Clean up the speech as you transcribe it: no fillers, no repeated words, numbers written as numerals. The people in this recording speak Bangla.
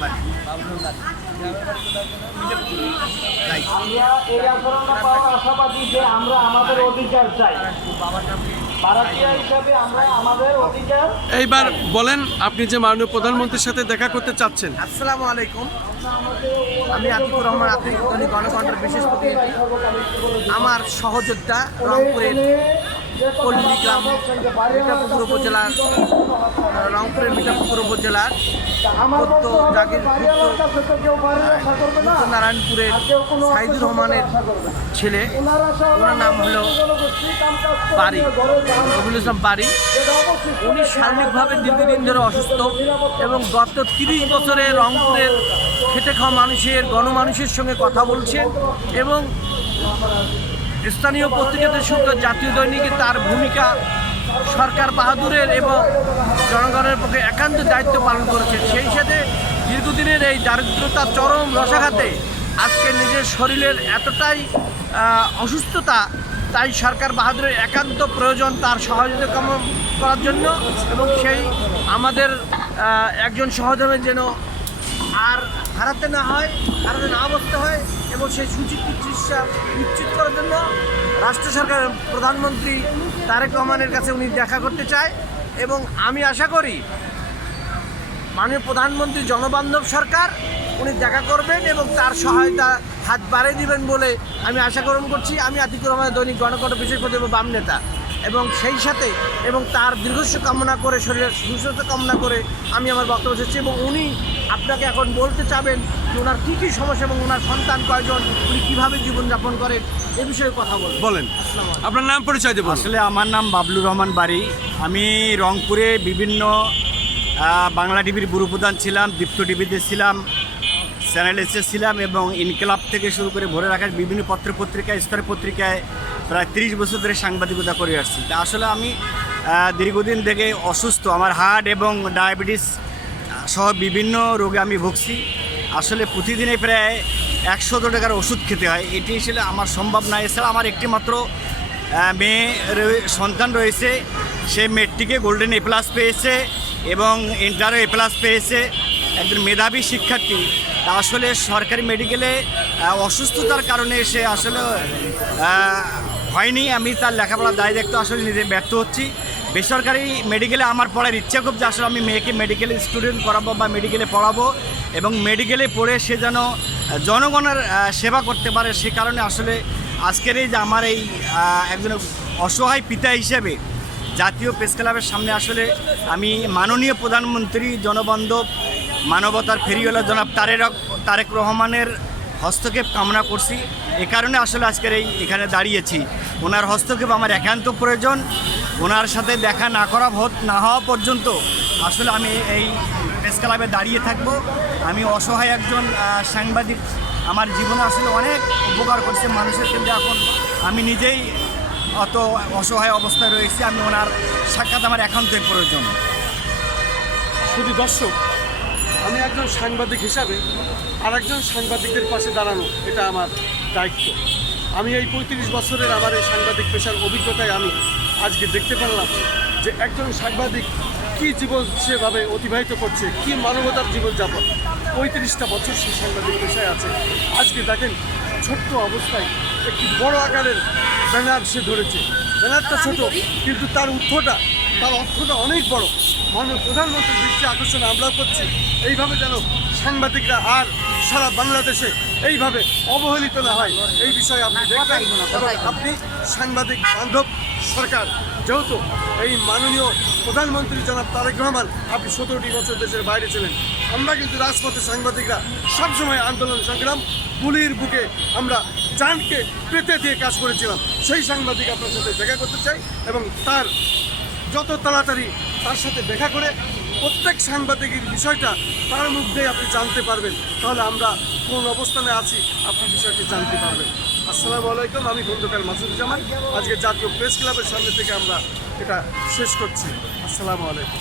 বাড়ি। আমরা এই আচরণটা পাওয়ার আশাবাদী যে আমরা আমাদের অধিকার চাই। ভারতীয় হিসাবে আমরা আমাদের অধিকার। এইবার বলেন, আপনি যে মাননীয় প্রধানমন্ত্রীর সাথে দেখা করতে চাচ্ছেন। আসসালামু আলাইকুম, আমি আতিকুর রহমান, আতিক গণকণ্ঠের বিশেষ প্রতিনিধি। আমার সহযোদ্ধা রংপুরের পল্লীগ্রাম মিঠাপুকুর উপজেলার মিঠাপুকুর উপজেলার নারায়ণপুরের সাইদুর রহমানের ছেলে, ওনার নাম হলো বাড়ি, রবিউল ইসলাম বাড়ি। উনি শারীরিকভাবে দীর্ঘদিন ধরে অসুস্থ এবং গত 30 বছরে রংপুরের খেটে খাওয়া মানুষের, গণমানুষের সঙ্গে কথা বলছেন এবং স্থানীয় পত্রিকাদের সঙ্গে জাতীয় দৈনিকে তার ভূমিকা সরকার বাহাদুরের এবং জনগণের পক্ষে একান্ত দায়িত্ব পালন করেছেন। সেই সাথে দীর্ঘদিনের এই দারিদ্রতার চরম রসাঘাতে আজকে নিজের শরীরের এতটাই অসুস্থতা, তাই সরকার বাহাদুরের একান্ত প্রয়োজন তার সহযোগিতা করার জন্য এবং সেই আমাদের একজন সহধর্মী যেন আর হারাতে না হয়, হারাতে না বসতে হয় এবং সেই চিকিৎসা নিশ্চিত করার জন্য রাষ্ট্র সরকারের প্রধানমন্ত্রী তারেক রহমানের কাছে উনি দেখা করতে চায় এবং আমি আশা করি মাননীয় প্রধানমন্ত্রী জনবান্ধব সরকার, উনি দেখা করবেন এবং তার সহায়তা হাত বাড়িয়ে দিবেন বলে আমি আশা গ্রহণ করছি। আমি আতিকুর রহমান, দৈনিক গণকণ্ঠ বিশেষ প্রতিনিধি, বাম নেতা, এবং সেই সাথে এবং তার দীর্ঘস্ব কামনা করে, শরীরের সুস্থতা কামনা করে আমি আমার বক্তব্য শেষ করছি। এবং উনি আপনাকে এখন বলতে চাবেন যে ওনার কী কী সমস্যা এবং ওনার সন্তান কয়জন, উনি কীভাবে জীবনযাপন করেন এ বিষয়ে কথা বলেন। আপনার নাম পরিচয় দেবো। আসলে আমার নাম বাবলুর রহমান বাড়ি। আমি রংপুরে বিভিন্ন বাংলা টিভির ব্যুরো প্রধান ছিলাম, দীপ্ত টিভিতে ছিলাম, চ্যানেল এসে ছিলাম এবং ইনকিলাব থেকে শুরু করে ভরে রাখার বিভিন্ন পত্রপত্রিকায়, স্তর পত্রিকায় প্রায় 30 বছর ধরে সাংবাদিকতা করে আসছি। তা আসলে আমি দীর্ঘদিন থেকে অসুস্থ, আমার হার্ট এবং ডায়াবেটিস সহ বিভিন্ন রোগে আমি ভুগছি। আসলে প্রতিদিনে প্রায় 100 টাকার ওষুধ খেতে হয়, এটি আসলে আমার সম্ভব না। এছাড়া আমার একটি মাত্র মেয়ে সন্তান রয়েছে, সে মেট্রিকে গোল্ডেন A+ পেয়েছে এবং ইন্টারে A+ পেয়েছে, একজন মেধাবী শিক্ষার্থী। তা আসলে সরকারি মেডিকেলে অসুস্থতার কারণে সে আসলে হয়নি। আমি তার লেখাপড়ার দায় দেখতে আসলে নিজে ব্যর্থ হচ্ছি। বেসরকারি মেডিকেলে আমার পড়ার ইচ্ছা খুব, যে আসলে আমি মেয়েকে মেডিকেলে স্টুডেন্ট করাবো বা মেডিকেলে পড়াবো এবং মেডিকেলে পড়ে সে যেন জনগণের সেবা করতে পারে। সে কারণে আসলে আজকের এই যে আমার এই একজন অসহায় পিতা হিসেবে জাতীয় প্রেস ক্লাবের সামনে আসলে আমি মাননীয় প্রধানমন্ত্রী জনবান্ধব মানবতার ফেরিওয়ালা জনাব তারেক রহমানের হস্তক্ষেপ কামনা করছি। এ কারণে আসলে আজকের এখানে দাঁড়িয়েছি। ওনার হস্তক্ষেপ আমার একান্ত প্রয়োজন। ওনার সাথে দেখা না হওয়া পর্যন্ত আসলে আমি এই প্রেস ক্লাবে দাঁড়িয়ে থাকব। আমি অসহায় একজন সাংবাদিক, আমার জীবনে আসলে অনেক উপকার করছে মানুষের, কিন্তু এখন আমি নিজেই অত অসহায় অবস্থায় রয়েছি। আমি ওনার সাক্ষাৎ আমার একান্তই প্রয়োজন। শুধু দর্শক, আমি একজন সাংবাদিক হিসাবে আর একজন সাংবাদিকদের পাশে দাঁড়ানো, এটা আমার দায়িত্ব। আমি এই 35 বছরের আমার এই সাংবাদিক পেশার অভিজ্ঞতায় আমি আজকে দেখতে পারলাম যে একজন সাংবাদিক কী জীবন সেভাবে অতিবাহিত করছে, কী মানবতার জীবনযাপন। 35টা বছর সে সাংবাদিক পেশায় আছে। আজকে দেখেন, ছোট্ট অবস্থায় একটি বড় আকারের ব্যানার সে ধরেছে। ব্যানারটা ছোট, কিন্তু তার অর্থটা অনেক বড়। মাননীয় প্রধানমন্ত্রীর দৃষ্টি আকর্ষণ আমরাও করছি, এইভাবে যেন সাংবাদিকরা আর সারা বাংলাদেশে এইভাবে অবহেলিত না হয়, এই বিষয়ে আপনি দেখবেন। এবং আপনি সাংবাদিক বান্ধব সরকার, যেহেতু এই মাননীয় প্রধানমন্ত্রী জনাব তারেক রহমান, আপনি 17টি বছর দেশের বাইরে ছিলেন। আমরা কিন্তু রাজপথে সাংবাদিকরা সবসময় আন্দোলন সংগ্রাম, গুলির বুকে আমরা জানকে পেতে দিয়ে কাজ করেছিলাম। সেই সাংবাদিক আপনার সাথে দেখা করতে চাই এবং তার যত তাড়াতাড়ি তার সাথে দেখা করে প্রত্যেক সাংবাদিকের বিষয়টা তার মুখ দিয়ে আপনি জানতে পারবেন, তাহলে আমরা কোন অবস্থানে আছি আপনি বিষয়টি জানতে পারবেন। আসসালামু আলাইকুম, আমি খন্দকার মাসুদুজ্জামান। আজকে জাতীয় প্রেস ক্লাবের সামনে থেকে আমরা এটা শেষ করছি। আসসালামু আলাইকুম।